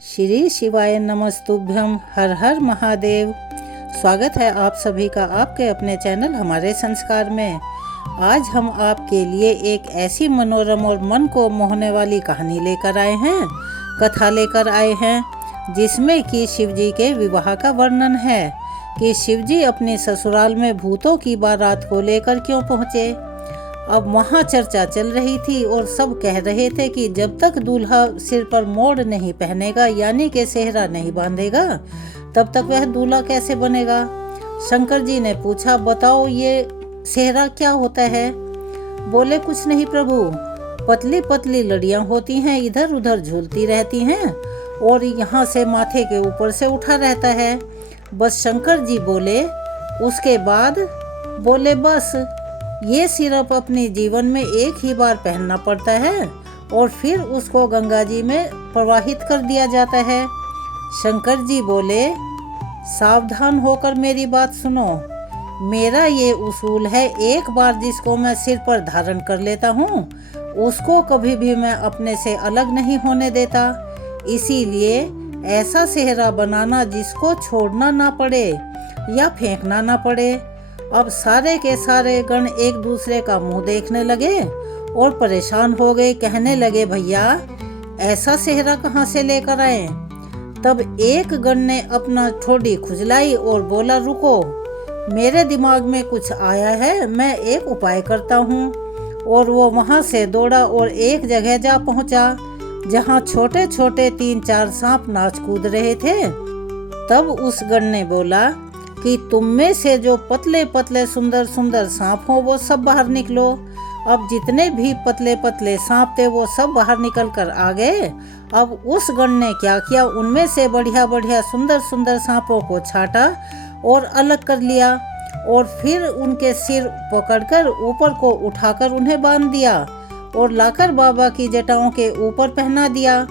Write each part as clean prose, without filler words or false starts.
श्री शिवाय नमस्तुभ्यम। हर हर महादेव। स्वागत है आप सभी का आपके अपने चैनल हमारे संस्कार में। आज हम आपके लिए एक ऐसी मनोरम और मन को मोहने वाली कहानी लेकर आए हैं, कथा लेकर आए हैं, जिसमें कि शिवजी के विवाह का वर्णन है कि शिवजी अपने ससुराल में भूतों की बारात को लेकर क्यों पहुँचे। अब वहाँ चर्चा चल रही थी और सब कह रहे थे कि जब तक दूल्हा सिर पर मोड़ नहीं पहनेगा, यानी कि सेहरा नहीं बांधेगा, तब तक वह दूल्हा कैसे बनेगा। शंकर जी ने पूछा, बताओ ये सेहरा क्या होता है। बोले, कुछ नहीं प्रभु, पतली पतली लड़ियाँ होती हैं, इधर उधर झूलती रहती हैं और यहाँ से माथे के ऊपर से उठा रहता है। बस शंकर जी बोले। उसके बाद बोले, बस ये सिर्फ अपने जीवन में एक ही बार पहनना पड़ता है और फिर उसको गंगा जी में प्रवाहित कर दिया जाता है। शंकर जी बोले, सावधान होकर मेरी बात सुनो। मेरा ये उसूल है, एक बार जिसको मैं सिर पर धारण कर लेता हूँ उसको कभी भी मैं अपने से अलग नहीं होने देता। इसीलिए ऐसा सेहरा बनाना जिसको छोड़ना ना पड़े या फेंकना ना पड़े। अब सारे के सारे गण एक दूसरे का मुंह देखने लगे और परेशान हो गए। कहने लगे, भैया ऐसा सेहरा कहाँ से लेकर आए। तब एक गण ने अपना ठोड़ी खुजलाई और बोला, रुको, मेरे दिमाग में कुछ आया है, मैं एक उपाय करता हूँ। और वो वहाँ से दौड़ा और एक जगह जा पहुँचा जहाँ छोटे छोटे 3-4 सांप नाच कूद रहे थे। तब उस गण ने बोला कि तुम में से जो पतले पतले सुंदर सुंदर सांप हो वो सब बाहर निकलो। अब जितने भी पतले पतले सांप थे वो सब बाहर निकल कर आ गए। अब उस गण ने क्या किया, उनमें से बढ़िया बढ़िया सुंदर सुंदर सांपों को छाटा और अलग कर लिया और फिर उनके सिर पकड़कर ऊपर को उठाकर उन्हें बांध दिया और लाकर बाबा की जटाओं के ऊपर पहना दिया।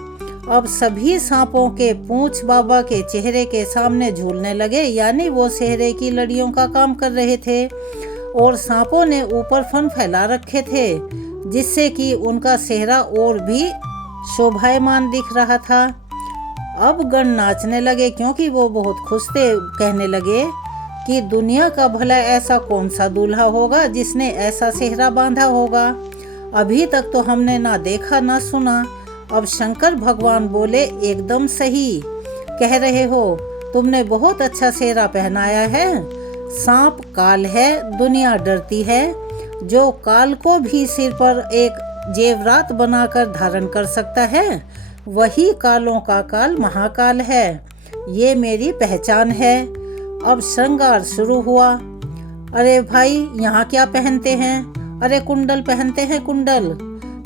अब सभी सांपों के पूंछ बाबा के चेहरे के सामने झूलने लगे, यानी वो सेहरे की लड़ियों का काम कर रहे थे। और सांपों ने ऊपर फन फैला रखे थे जिससे कि उनका सेहरा और भी शोभायमान दिख रहा था। अब गण नाचने लगे क्योंकि वो बहुत खुश थे। कहने लगे कि दुनिया का भला ऐसा कौन सा दूल्हा होगा जिसने ऐसा सेहरा बांधा होगा। अभी तक तो हमने ना देखा ना सुना। अब शंकर भगवान बोले, एकदम सही कह रहे हो, तुमने बहुत अच्छा सेहरा पहनाया है। सांप काल है, दुनिया डरती है। जो काल को भी सिर पर एक जेवरात बनाकर धारण कर सकता है, वही कालों का काल महाकाल है। ये मेरी पहचान है। अब श्रृंगार शुरू हुआ। अरे भाई, यहाँ क्या पहनते हैं। अरे कुंडल पहनते हैं, कुंडल,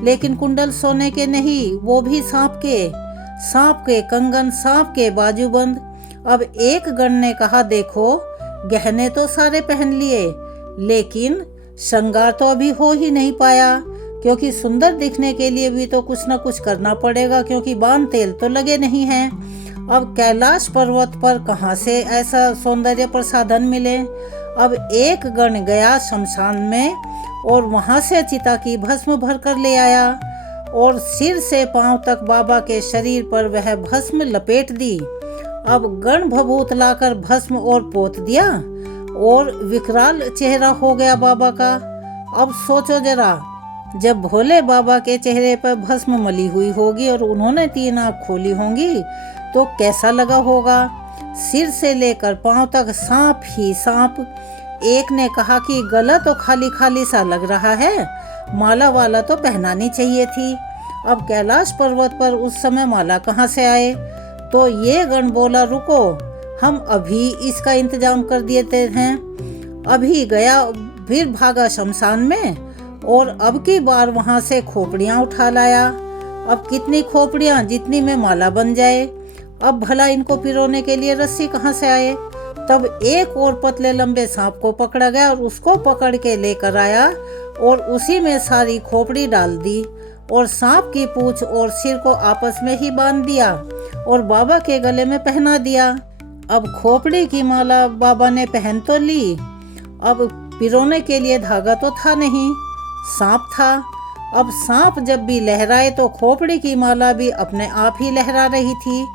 लेकिन कुंडल सोने के नहीं, वो भी सांप के कंगन, सांप के बाजूबंद। अब एक गण ने कहा, देखो गहने तो सारे पहन लिए, लेकिन श्रृंगार तो अभी हो ही नहीं पाया, क्योंकि सुंदर दिखने के लिए भी तो कुछ न कुछ करना पड़ेगा, क्योंकि बाण तेल तो लगे नहीं हैं। अब कैलाश पर्वत पर कहाँ से ऐसा सौंदर्य प्रसाधन मिले। अब एक गण गया शमशान में और वहाँ से चिता की भस्म भर कर ले आया और सिर से पांव तक बाबा के शरीर पर वह भस्म लपेट दी। अब गण भभूत लाकर भस्म और पोत दिया और विकराल चेहरा हो गया बाबा का। अब सोचो जरा, जब भोले बाबा के चेहरे पर भस्म मली हुई होगी और उन्होंने 3 आँख खोली होंगी तो कैसा लगा होगा। सिर से लेकर पांव तक सांप ही सांप। एक ने कहा कि गला तो खाली खाली सा लग रहा है, माला वाला तो पहनानी चाहिए थी। अब कैलाश पर्वत पर उस समय माला कहाँ से आए। तो ये गण बोला, रुको, हम अभी इसका इंतजाम कर देते हैं। अभी गया, फिर भागा शमशान में और अब की बार वहाँ से खोपड़ियाँ उठा लाया। अब कितनी खोपड़ियाँ, जितनी में माला बन जाए। अब भला इनको पिरोने के लिए रस्सी कहाँ से आए। तब एक और पतले लंबे सांप को पकड़ा गया और उसको पकड़ के लेकर आया और उसी में सारी खोपड़ी डाल दी और सांप की पूंछ और सिर को आपस में ही बांध दिया और बाबा के गले में पहना दिया। अब खोपड़ी की माला बाबा ने पहन तो ली, अब पिरोने के लिए धागा तो था नहीं, सांप था। अब सांप जब भी लहराए तो खोपड़ी की माला भी अपने आप ही लहरा रही थी।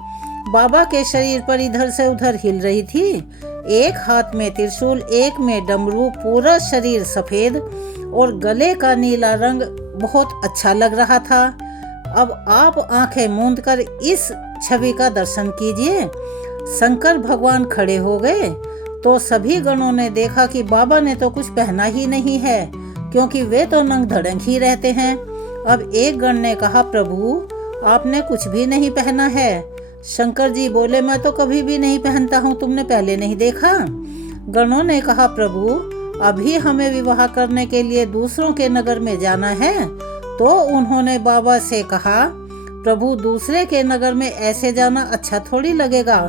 बाबा के शरीर पर इधर से उधर हिल रही थी। एक हाथ में त्रिशूल, एक में डमरू, पूरा शरीर सफेद और गले का नीला रंग बहुत अच्छा लग रहा था। अब आप आंखें मूंद कर इस छवि का दर्शन कीजिए। शंकर भगवान खड़े हो गए तो सभी गणों ने देखा कि बाबा ने तो कुछ पहना ही नहीं है, क्योंकि वे तो नंग धड़ंग ही रहते हैं। अब एक गण ने कहा, प्रभु आपने कुछ भी नहीं पहना है। शंकर जी बोले, मैं तो कभी भी नहीं पहनता हूँ, तुमने पहले नहीं देखा। गणों ने कहा, प्रभु अभी हमें विवाह करने के लिए दूसरों के नगर में जाना है। तो उन्होंने बाबा से कहा, प्रभु दूसरे के नगर में ऐसे जाना अच्छा थोड़ी लगेगा,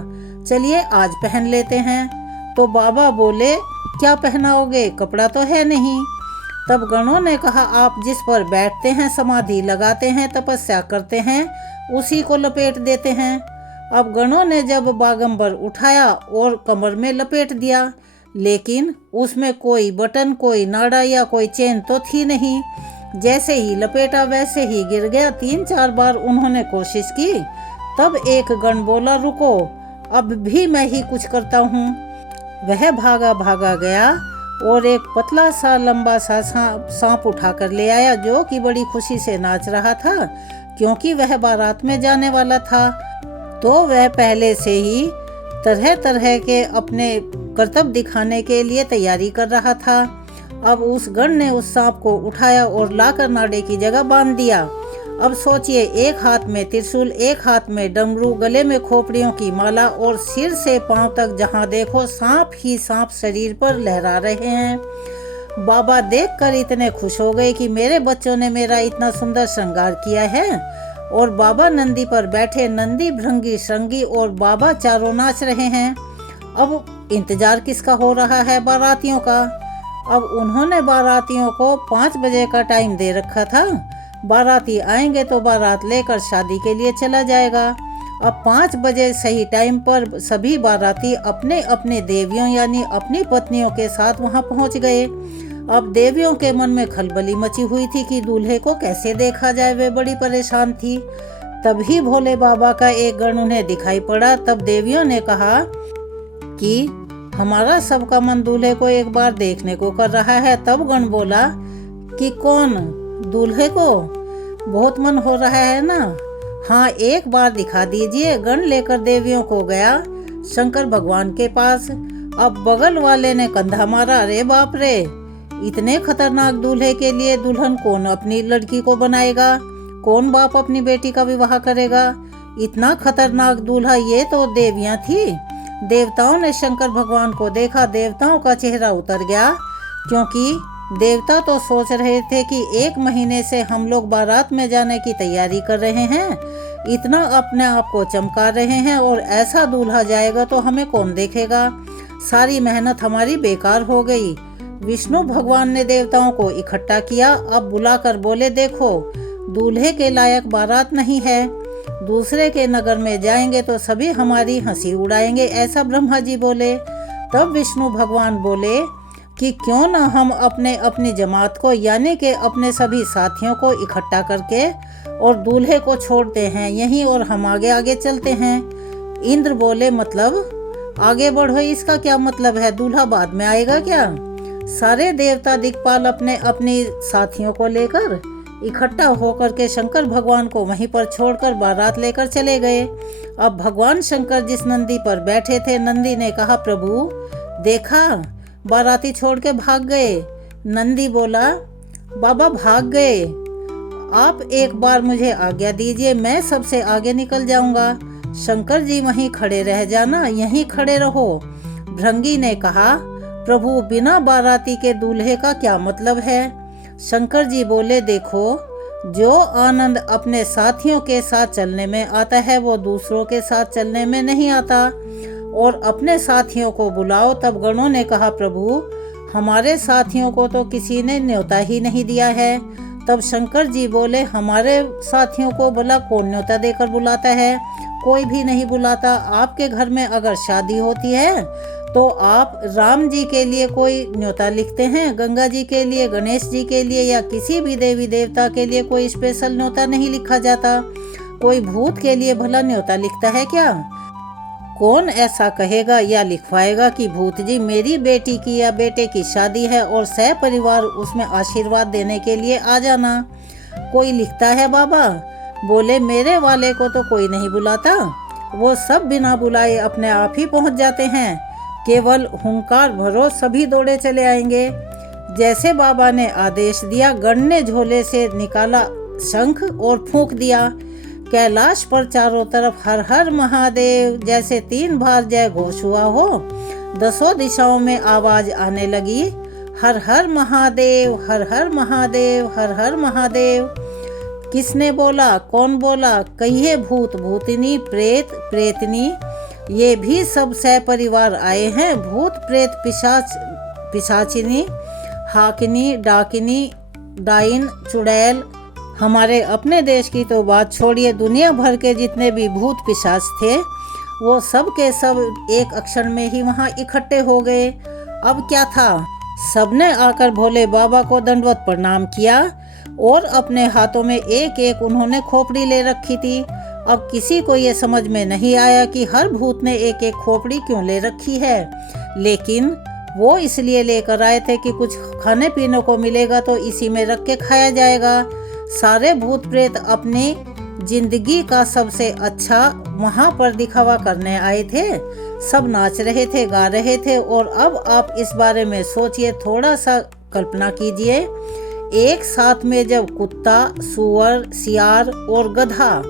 चलिए आज पहन लेते हैं। तो बाबा बोले, क्या पहनाओगे, कपड़ा तो है नहीं। तब गणों ने कहा, आप जिस पर बैठते हैं, समाधि लगाते हैं, तपस्या करते हैं, उसी को लपेट देते हैं। अब गणों ने जब बागंबर उठाया और कमर में लपेट दिया, लेकिन उसमें कोई बटन, कोई नाड़ा या कोई चेन तो थी नहीं। जैसे ही लपेटा वैसे ही गिर गया। 3-4 बार उन्होंने कोशिश की। तब एक गण बोला, रुको, अब भी मैं ही कुछ करता हूँ। वह भागा भागा गया और एक पतला सा लंबा सा सांप उठा कर ले आया, जो कि बड़ी खुशी से नाच रहा था, क्योंकि वह बारात में जाने वाला था। तो वह पहले से ही तरह तरह के अपने करतब दिखाने के लिए तैयारी कर रहा था। अब उस गण ने उस सांप को उठाया और लाकर नाड़े की जगह बांध दिया। अब सोचिए, एक हाथ में त्रिशूल, एक हाथ में डमरू, गले में खोपड़ियों की माला और सिर से पांव तक जहां देखो सांप ही सांप शरीर पर लहरा रहे हैं। बाबा देखकर इतने खुश हो गए कि मेरे बच्चों ने मेरा इतना सुंदर श्रृंगार किया है। और बाबा नंदी पर बैठे, नंदी भृंगी श्रृंगी और बाबा चारों नाच रहे हैं। अब इंतजार किसका हो रहा है? बारातियों का। अब उन्होंने बारातियों को 5 बजे का टाइम दे रखा था। बाराती आएंगे तो बारात लेकर शादी के लिए चला जाएगा। अब 5 बजे सही टाइम पर सभी बाराती अपने अपने देवियों यानी अपनी पत्नियों के साथ वहां पहुंच गए। अब देवियों के मन में खलबली मची हुई थी कि दूल्हे को कैसे देखा जाए, वे बड़ी परेशान थी। तभी भोले बाबा का एक गण उन्हें दिखाई पड़ा। तब देवियों ने कहा कि हमारा सबका मन दूल्हे को एक बार देखने को कर रहा है। तब गण बोला कि कौन, दूल्हे को? बहुत मन हो रहा है ना? हाँ, एक बार दिखा दीजिए। गण लेकर देवियों को गया शंकर भगवान के पास। अब बगल वाले ने कंधा मारा, अरे बाप रे, इतने खतरनाक दूल्हे के लिए दुल्हन कौन अपनी लड़की को बनाएगा? कौन बाप अपनी बेटी का विवाह करेगा? इतना खतरनाक दूल्हा। ये तो देवियां थी। देवताओं ने शंकर भगवान को देखा। देवताओं का चेहरा उतर गया, क्योंकि देवता तो सोच रहे थे कि 1 महीने से हम लोग बारात में जाने की तैयारी कर रहे हैं, इतना अपने आप को चमका रहे हैं, और ऐसा दूल्हा जाएगा तो हमें कौन देखेगा? सारी मेहनत हमारी बेकार हो गई। विष्णु भगवान ने देवताओं को इकट्ठा किया। अब बुलाकर बोले, देखो दूल्हे के लायक बारात नहीं है, दूसरे के नगर में जाएंगे तो सभी हमारी हंसी उड़ाएंगे, ऐसा ब्रह्मा जी बोले। तब विष्णु भगवान बोले कि क्यों न हम अपनी जमात को यानी कि अपने सभी साथियों को इकट्ठा करके और दूल्हे को छोड़ते हैं यहीं, और हम आगे आगे चलते हैं। इंद्र बोले, मतलब आगे बढ़ो, इसका क्या मतलब है? दूल्हा बाद में आएगा क्या? सारे देवता दिक्पाल अपनी साथियों को लेकर इकट्ठा होकर के शंकर भगवान को वहीं पर छोड़कर बारात लेकर चले गए। अब भगवान शंकर जिस नंदी पर बैठे थे, नंदी ने कहा, प्रभु देखा, बाराती छोड़ के भाग गए। नंदी बोला, बाबा भाग गए, आप एक बार मुझे आज्ञा दीजिए, मैं सबसे आगे निकल जाऊंगा। शंकर जी वहीं खड़े रह जाना, यहीं खड़े रहो। भृंगी ने कहा, प्रभु बिना बाराती के दूल्हे का क्या मतलब है? शंकर जी बोले, देखो, जो आनंद अपने साथियों के साथ चलने में आता है वो दूसरों के साथ चलने में नहीं आता, और अपने साथियों को बुलाओ। तब गणों ने कहा, प्रभु हमारे साथियों को तो किसी ने न्योता ही नहीं दिया है। तब शंकर जी बोले, हमारे साथियों को भला कौन न्योता देकर बुलाता है? कोई भी नहीं बुलाता। आपके घर में अगर शादी होती है तो आप राम जी के लिए कोई न्योता लिखते हैं, गंगा जी के लिए, गणेश जी के लिए या किसी भी देवी देवता के लिए कोई स्पेशल न्योता नहीं लिखा जाता। कोई भूत के लिए भला न्योता लिखता है क्या? कौन ऐसा कहेगा या लिखवाएगा कि भूत जी मेरी बेटी की या बेटे की शादी है और सह परिवार उसमें आशीर्वाद देने के लिए आ जाना। कोई लिखता है बाबा। बोले मेरे वाले को तो कोई नहीं बुलाता, वो सब बिना बुलाए अपने आप ही पहुंच जाते हैं। केवल हुंकार भरो सभी दौड़े चले आएंगे। जैसे बाबा ने आदेश दिया, गण ने झोले से निकाला शंख और फूंक दिया। कैलाश पर चारों तरफ हर हर महादेव जैसे 3 बार जय घोष हुआ हो। 10 दिशाओं में आवाज आने लगी, हर हर महादेव, हर हर महादेव, हर हर महादेव। किसने बोला? कौन बोला? कहिए भूत भूतनी, प्रेत प्रेतनी, ये भी सब सह परिवार आए हैं। भूत प्रेत पिशाच पिशाचिनी, हाकिनी, डाकिनी, डाइन, चुड़ैल। हमारे अपने देश की तो बात छोड़िए, दुनिया भर के जितने भी भूत पिशाच थे वो सब के सब एक अक्षर में ही वहाँ इकट्ठे हो गए। अब क्या था, सबने आकर भोले बाबा को दंडवत प्रणाम किया और अपने हाथों में एक एक उन्होंने खोपड़ी ले रखी थी। अब किसी को ये समझ में नहीं आया कि हर भूत ने एक एक खोपड़ी क्यों ले रखी है, लेकिन वो इसलिए लेकर आए थे कि कुछ खाने पीने को मिलेगा तो इसी में रख के खाया जाएगा। सारे भूत प्रेत अपनी जिंदगी का सबसे अच्छा वहाँ पर दिखावा करने आए थे। सब नाच रहे थे, गा रहे थे। और अब आप इस बारे में सोचिए, थोड़ा सा कल्पना कीजिए, एक साथ में जब कुत्ता, सुअर, सियार और गधा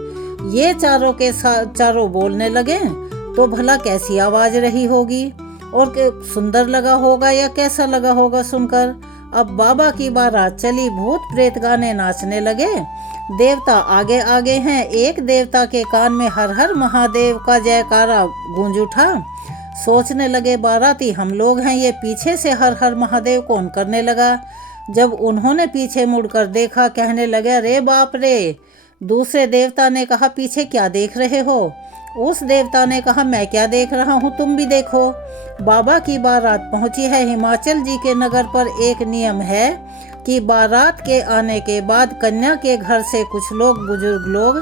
ये चारों के साथ चारों बोलने लगे तो भला कैसी आवाज रही होगी और सुंदर लगा होगा या कैसा लगा होगा सुनकर। अब बाबा की बारात चली, भूत प्रेत गाने नाचने लगे। देवता आगे आगे हैं। एक देवता के कान में हर हर महादेव का जयकारा गूंज उठा। सोचने लगे बाराती हम लोग हैं, ये पीछे से हर हर महादेव कौन करने लगा। जब उन्होंने पीछे मुड़कर देखा, कहने लगे अरे बाप रे। दूसरे देवता ने कहा पीछे क्या देख रहे हो। उस देवता ने कहा मैं क्या देख रहा हूँ, तुम भी देखो। बाबा की बारात पहुंची है। हिमाचल जी के नगर पर एक नियम है कि बारात के आने के बाद कन्या के घर से कुछ लोग, बुजुर्ग लोग,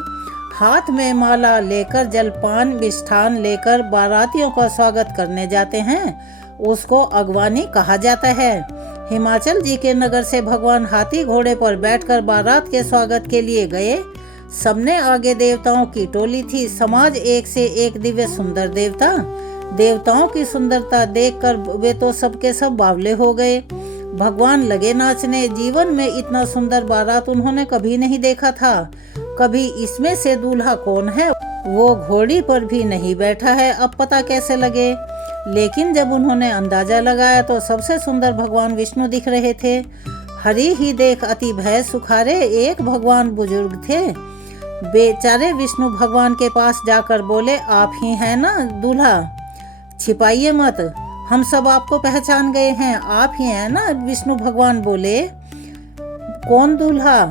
हाथ में माला लेकर जलपान मिष्ठान लेकर बारातियों का स्वागत करने जाते हैं। उसको अगवानी कहा जाता है। हिमाचल जी के नगर से भगवान हाथी घोड़े पर बैठकर बारात के स्वागत के लिए गए। सबने आगे देवताओं की टोली थी। समाज एक से एक दिव्य सुंदर देवता। देवताओं की सुंदरता देखकर वे तो सबके सब बावले हो गए। भगवान लगे नाचने। जीवन में इतना सुंदर बारात उन्होंने कभी नहीं देखा था। कभी इसमें से दूल्हा कौन है, वो घोड़ी पर भी नहीं बैठा है, अब पता कैसे लगे। लेकिन जब उन्होंने अंदाजा लगाया तो सबसे सुंदर भगवान विष्णु दिख रहे थे। हरि ही देख अति भय सुखारे, एक भगवान बुजुर्ग थे। बेचारे विष्णु भगवान के पास जाकर बोले आप ही हैं ना दूल्हा, छिपाइए मत, हम सब आपको पहचान गए हैं, आप ही हैं ना। विष्णु भगवान बोले कौन दूल्हा,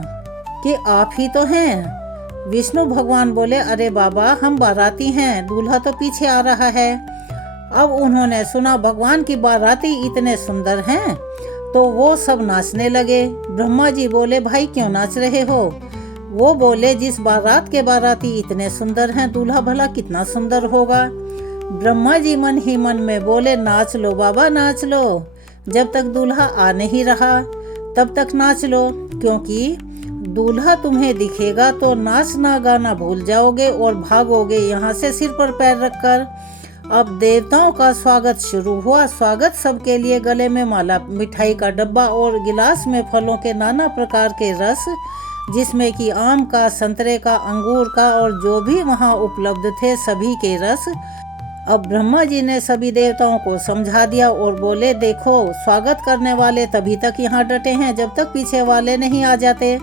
कि आप ही तो हैं। विष्णु भगवान बोले अरे बाबा हम बाराती हैं, दूल्हा तो पीछे आ रहा है। अब उन्होंने सुना भगवान की बाराती इतने सुंदर हैं तो वो सब नाचने लगे। ब्रह्मा जी बोले भाई क्यों नाच रहे हो। वो बोले जिस बारात के बाराती इतने सुंदर हैं, दूल्हा भला कितना सुंदर होगा। ब्रह्मा जी मन ही मन में बोले नाच लो बाबा नाच लो, जब तक दूल्हा आ नहीं रहा तब तक नाच लो, क्योंकि दूल्हा तुम्हें दिखेगा तो नाचना गाना भूल जाओगे और भागोगे यहाँ से सिर पर पैर रखकर। अब देवताओं का स्वागत शुरू हुआ। स्वागत सबके लिए गले में माला, मिठाई का डब्बा और गिलास में फलों के नाना प्रकार के रस, जिसमें कि आम का, संतरे का, अंगूर का और जो भी वहाँ उपलब्ध थे सभी के रस। अब ब्रह्मा जी ने सभी देवताओं को समझा दिया और बोले देखो स्वागत करने वाले तभी तक यहाँ डटे हैं जब तक पीछे वाले नहीं आ जाते।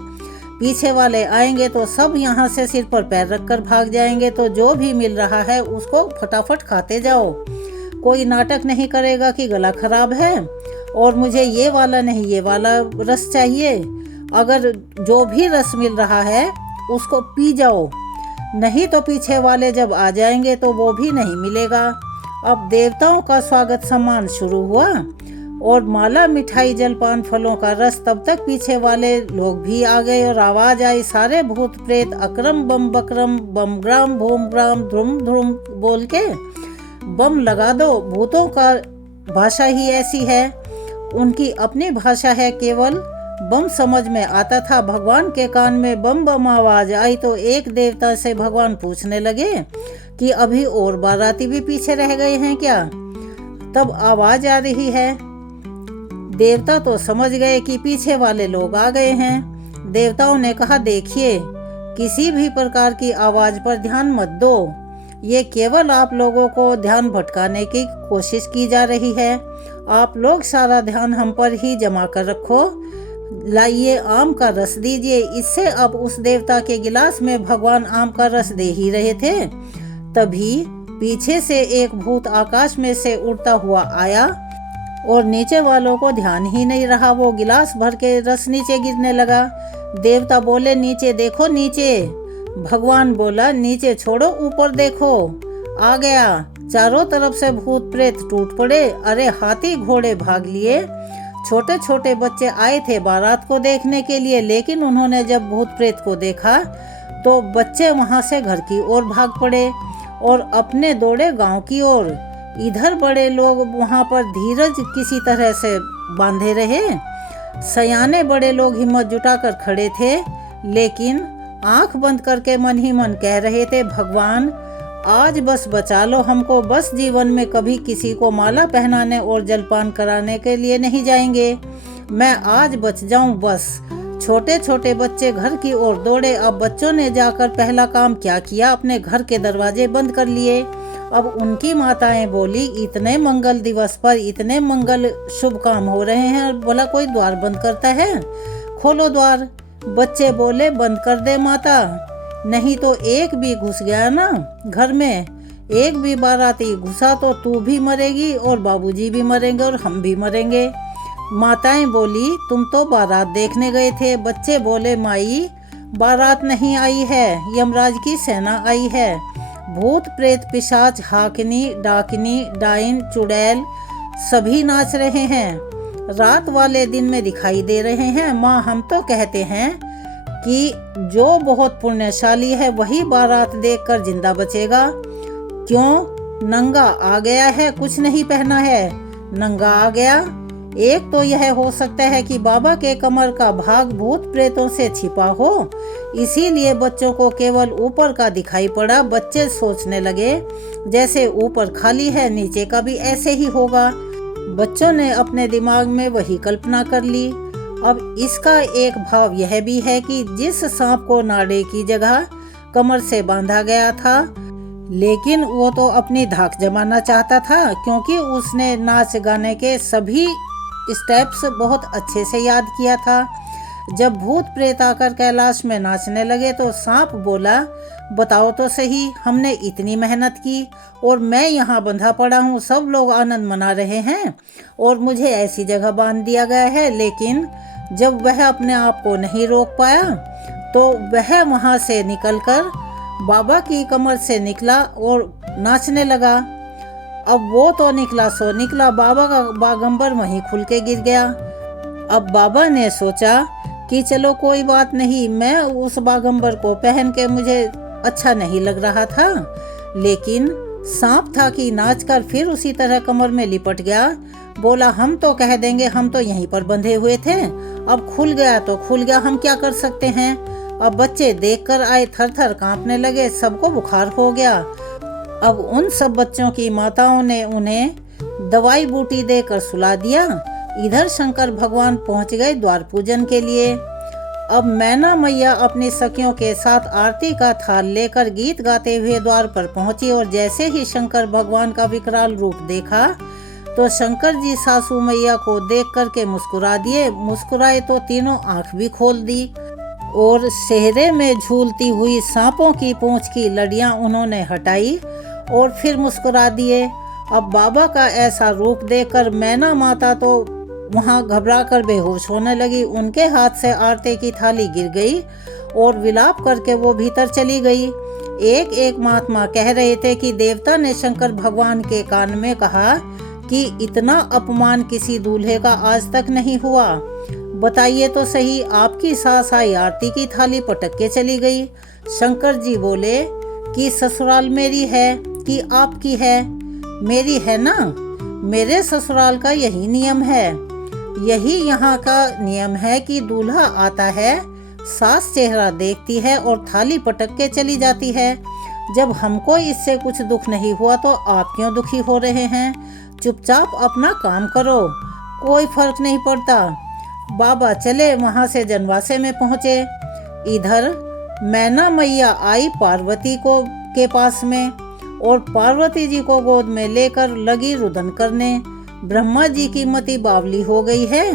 पीछे वाले आएंगे तो सब यहाँ से सिर पर पैर रखकर भाग जाएंगे, तो जो भी मिल रहा है उसको फटाफट खाते जाओ। कोई नाटक नहीं करेगा कि गला खराब है और मुझे ये वाला नहीं ये वाला रस चाहिए। अगर जो भी रस मिल रहा है उसको पी जाओ, नहीं तो पीछे वाले जब आ जाएंगे तो वो भी नहीं मिलेगा। अब देवताओं का स्वागत सम्मान शुरू हुआ और माला, मिठाई, जलपान, फलों का रस, तब तक पीछे वाले लोग भी आ गए और आवाज आई सारे भूत प्रेत अक्रम बम बक्रम बम ग्राम भूम ग्राम ध्रुम ध्रुम बोल के बम लगा दो। भूतों का भाषा ही ऐसी है, उनकी अपनी भाषा है केवल। बम समझ में आता था। भगवान के कान में बम बम आवाज आई तो एक देवता से भगवान पूछने लगे कि अभी और बाराती भी पीछे रह गए हैं क्या? तब आवाज आ रही है। देवता तो समझ गए कि पीछे वाले लोग आ गए हैं। देवताओं ने कहा, देखिए, किसी भी प्रकार की आवाज पर ध्यान मत दो, ये केवल आप लोगों को ध्यान भटकाने की कोशिश की जा रही है। आप लोग सारा ध्यान हम पर ही जमा कर रखो। लाइए, आम का रस दीजिए। इससे अब उस देवता के गिलास में भगवान आम का रस दे ही रहे थे, तभी पीछे से एक भूत आकाश में से उड़ता हुआ आया और नीचे वालों को ध्यान ही नहीं रहा। वो गिलास भर के रस नीचे गिरने लगा। देवता बोले, नीचे देखो, नीचे। भगवान बोला, नीचे छोड़ो, ऊपर देखो। आ गया। चारों तरफ से भूत प्रेत टूट पड़े। अरे, हाथी घोड़े भाग लिए। छोटे छोटे बच्चे आए थे बारात को देखने के लिए, लेकिन उन्होंने जब भूत प्रेत को देखा तो बच्चे वहां से घर की ओर भाग पड़े और अपने दौड़े गांव की ओर। इधर बड़े लोग वहां पर धीरज किसी तरह से बांधे रहे। सयाने बड़े लोग हिम्मत जुटाकर खड़े थे, लेकिन आंख बंद करके मन ही मन कह रहे थे, भगवान आज बस बचा लो हमको। बस जीवन में कभी किसी को माला पहनाने और जलपान कराने के लिए नहीं जाएंगे। मैं आज बच जाऊं बस। छोटे छोटे बच्चे घर की ओर दौड़े। अब बच्चों ने जाकर पहला काम क्या किया, अपने घर के दरवाजे बंद कर लिए। अब उनकी माताएं बोली, इतने मंगल दिवस पर इतने मंगल शुभ काम हो रहे हैं और भला कोई द्वार बंद करता है? खोलो द्वार। बच्चे बोले, बंद कर दे माता, नहीं तो एक भी घुस गया ना घर में, एक भी बाराती घुसा तो तू भी मरेगी और बाबूजी भी मरेंगे और हम भी मरेंगे। माताएं बोली, तुम तो बारात देखने गए थे। बच्चे बोले, माई बारात नहीं आई है, यमराज की सेना आई है। भूत प्रेत पिशाच हाकिनी डाकिनी डाइन चुड़ैल सभी नाच रहे हैं, रात वाले दिन में दिखाई दे रहे हैं। माँ, हम तो कहते हैं कि जो बहुत पुण्यशाली है वही बारात देखकर जिंदा बचेगा। क्यों? नंगा आ गया है, कुछ नहीं पहना है, नंगा आ गया। एक तो यह हो सकता है कि बाबा के कमर का भाग भूत प्रेतों से छिपा हो, इसीलिए बच्चों को केवल ऊपर का दिखाई पड़ा। बच्चे सोचने लगे जैसे ऊपर खाली है, नीचे का भी ऐसे ही होगा। बच्चों ने अपने दिमाग में वही कल्पना कर ली। अब इसका एक भाव यह भी है कि जिस सांप को नाड़े की जगह कमर से बांधा गया था, लेकिन वो तो अपनी धाक जमाना चाहता था, क्योंकि उसने नाच गाने के सभी स्टेप्स बहुत अच्छे से याद किया था। जब भूत प्रेत आकर कैलाश में नाचने लगे तो सांप बोला, बताओ तो सही, हमने इतनी मेहनत की और मैं यहाँ बंधा पड़ा हूँ, सब लोग आनंद मना रहे हैं और मुझे ऐसी जगह बांध दिया गया है। लेकिन जब वह अपने आप को नहीं रोक पाया तो वह वहाँ से निकलकर बाबा की कमर से निकला और नाचने लगा। अब वो तो निकला सो निकला, बाबा का बागंबर वहीं खुल के गिर गया। अब बाबा ने सोचा कि चलो कोई बात नहीं, मैं उस बागंबर को पहन के मुझे अच्छा नहीं लग रहा था, लेकिन सांप था कि नाचकर फिर उसी तरह कमर में लिपट गया। बोला, हम तो कह देंगे, हम तो यहीं पर बंधे हुए थे, अब खुल गया तो खुल गया, हम क्या कर सकते हैं। अब बच्चे देखकर आए, थर थर कांपने लगे, सबको बुखार हो गया। अब उन सब बच्चों की माताओं ने उन्हें दवाई बूटी देकर सुला दिया। इधर शंकर भगवान पहुंच गए द्वार पूजन के लिए। अब मैना मैया अपनी सखियों के साथ आरती का थाल लेकर गीत गाते हुए द्वार पर पहुंची और जैसे ही शंकर भगवान का विकराल रूप देखा तो शंकर जी सासू मैया को देख करके मुस्कुरा दिए। मुस्कुराए तो तीनों आंख भी खोल दी और सेहरे में झूलती हुई सांपों की पूंछ की लड़ियां उन्होंने हटाई और फिर मुस्कुरा दिए। अब बाबा का ऐसा रूप देखकर मैना माता तो वहाँ घबरा कर बेहोश होने लगी। उनके हाथ से आरती की थाली गिर गई और विलाप करके वो भीतर चली गई। एक एक महात्मा कह रहे थे कि देवता ने शंकर भगवान के कान में कहा कि इतना अपमान किसी दूल्हे का आज तक नहीं हुआ। बताइए तो सही, आपकी सास आई आरती की थाली पटक के चली गई। शंकर जी बोले कि ससुराल मेरी है कि आपकी है? मेरी है ना। मेरे ससुराल का यही नियम है, यही यहाँ का नियम है कि दूल्हा आता है, सास चेहरा देखती है और थाली पटक के चली जाती है। जब हमको इससे कुछ दुख नहीं हुआ तो आप क्यों दुखी हो रहे हैं? चुपचाप अपना काम करो, कोई फर्क नहीं पड़ता। बाबा चले वहाँ से जनवासे में पहुँचे। इधर मैना मैया आई पार्वती को के पास में और पार्वती जी को गोद में लेकर लगी रुदन करने। ब्रह्मा जी की मति बावली हो गई है।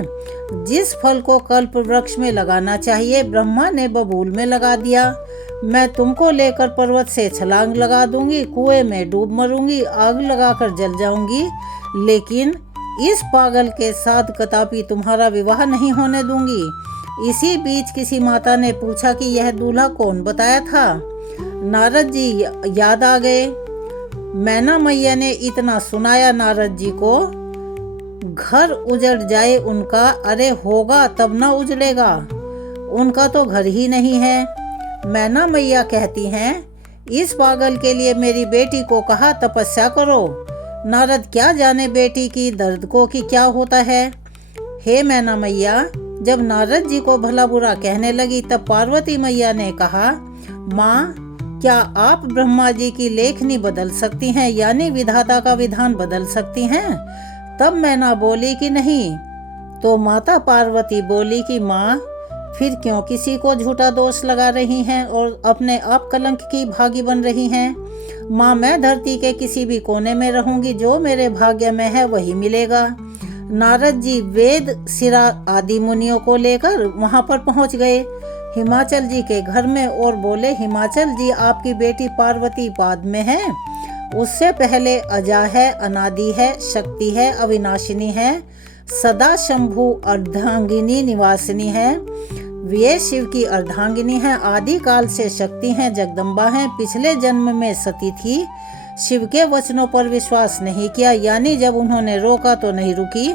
जिस फल को कल्प वृक्ष में लगाना चाहिए ब्रह्मा ने बबूल में लगा दिया। मैं तुमको लेकर पर्वत से छलांग लगा दूंगी, कुएं में डूब मरूंगी, आग लगाकर जल जाऊंगी, लेकिन इस पागल के साथ कदापि तुम्हारा विवाह नहीं होने दूंगी। इसी बीच किसी माता ने पूछा कि यह दूल्हा कौन बताया था। नारद जी याद आ गए। मैना मैया ने इतना सुनाया नारद जी को, घर उजड़ जाए उनका, अरे होगा तब ना उजड़ेगा, उनका तो घर ही नहीं है। मैना मैया कहती हैं, इस पागल के लिए मेरी बेटी को कहा तपस्या करो। नारद क्या जाने बेटी की दर्द को कि क्या होता है। हे मैना मैया, जब नारद जी को भला बुरा कहने लगी तब पार्वती मैया ने कहा, माँ क्या आप ब्रह्मा जी की लेखनी बदल सकती हैं, यानी विधाता का विधान बदल सकती हैं? तब मैना बोली कि नहीं। तो माता पार्वती बोली कि माँ फिर क्यों किसी को झूठा दोष लगा रही हैं और अपने आप कलंक की भागी बन रही हैं? माँ मैं धरती के किसी भी कोने में रहूंगी, जो मेरे भाग्य में है वही मिलेगा। नारद जी वेद सिरा आदि मुनियों को लेकर वहां पर पहुंच गए हिमाचल जी के घर में और बोले, हिमाचल जी आपकी बेटी पार्वती पाद में है, उससे पहले अजा है, अनादि है, शक्ति है, अविनाशिनी है, सदा शंभु अर्धांगिनी निवासिनी है, वे शिव की अर्धांगिनी है, आदि काल से शक्ति है, जगदम्बा है, पिछले जन्म में सती थी, शिव के वचनों पर विश्वास नहीं किया, यानी जब उन्होंने रोका तो नहीं रुकी,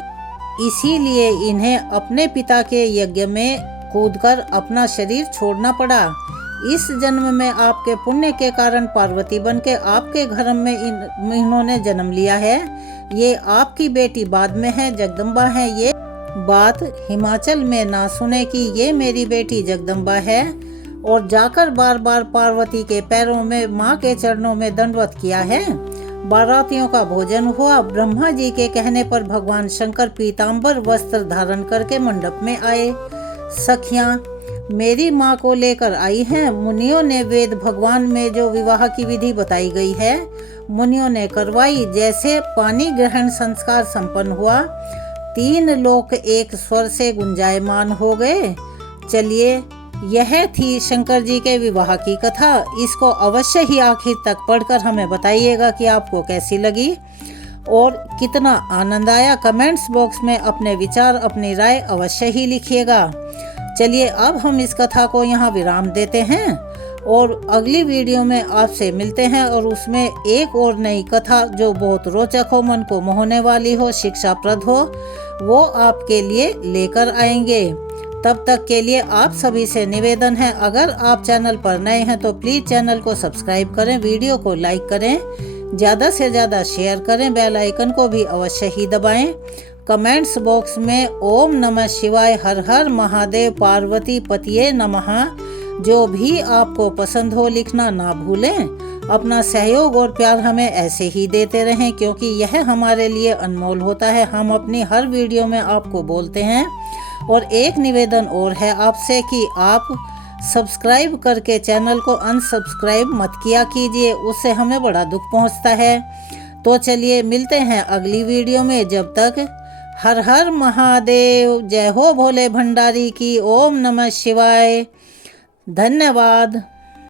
इसीलिए इन्हें अपने पिता के यज्ञ में कूदकर अपना शरीर छोड़ना पड़ा। इस जन्म में आपके पुण्य के कारण पार्वती बनके आपके घर में इन्होंने जन्म लिया है। ये आपकी बेटी बाद में है, जगदम्बा है। ये बात हिमाचल में ना सुने कि ये मेरी बेटी जगदम्बा है, और जाकर बार बार पार्वती के पैरों में, माँ के चरणों में दंडवत किया है। बारातियों का भोजन हुआ। ब्रह्मा जी के कहने पर भगवान शंकर पीताम्बर वस्त्र धारण करके मंडप में आए। सखियां मेरी माँ को लेकर आई हैं। मुनियों ने वेद भगवान में जो विवाह की विधि बताई गई है मुनियों ने करवाई। जैसे पानी ग्रहण संस्कार संपन्न हुआ, 3 लोक एक स्वर से गुंजायमान हो गए। चलिए, यह थी शंकर जी के विवाह की कथा। इसको अवश्य ही आखिर तक पढ़कर हमें बताइएगा कि आपको कैसी लगी और कितना आनंद आया। कमेंट्स बॉक्स में अपने विचार, अपनी राय अवश्य ही लिखिएगा। चलिए, अब हम इस कथा को यहाँ विराम देते हैं और अगली वीडियो में आपसे मिलते हैं, और उसमें एक और नई कथा जो बहुत रोचक हो, मन को मोहने वाली हो, शिक्षाप्रद हो, वो आपके लिए लेकर आएंगे। तब तक के लिए आप सभी से निवेदन है, अगर आप चैनल पर नए हैं तो प्लीज़ चैनल को सब्सक्राइब करें, वीडियो को लाइक करें, ज़्यादा से ज़्यादा शेयर करें, बेल आइकन को भी अवश्य ही दबाएं। कमेंट्स बॉक्स में ओम नमः शिवाय, हर हर महादेव, पार्वती पतिये नमः जो भी आपको पसंद हो लिखना ना भूलें। अपना सहयोग और प्यार हमें ऐसे ही देते रहें, क्योंकि यह हमारे लिए अनमोल होता है। हम अपनी हर वीडियो में आपको बोलते हैं। और एक निवेदन और है आपसे कि आप सब्सक्राइब करके चैनल को अनसब्सक्राइब मत किया कीजिए, उससे हमें बड़ा दुख पहुंचता है। तो चलिए, मिलते हैं अगली वीडियो में। जब तक हर हर महादेव, जय हो भोले भंडारी की। ओम नमः शिवाय। धन्यवाद।